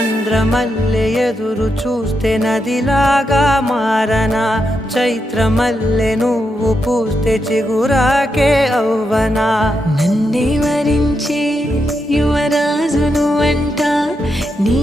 చంద్రమల్లె ఎదురు చూస్తే నదిలాగా మారనా, చైత్రమల్లె నువ్వు పూస్తే చిగురాకే అవ్వనా. నన్నే వరించే యువరాజును అంట నీ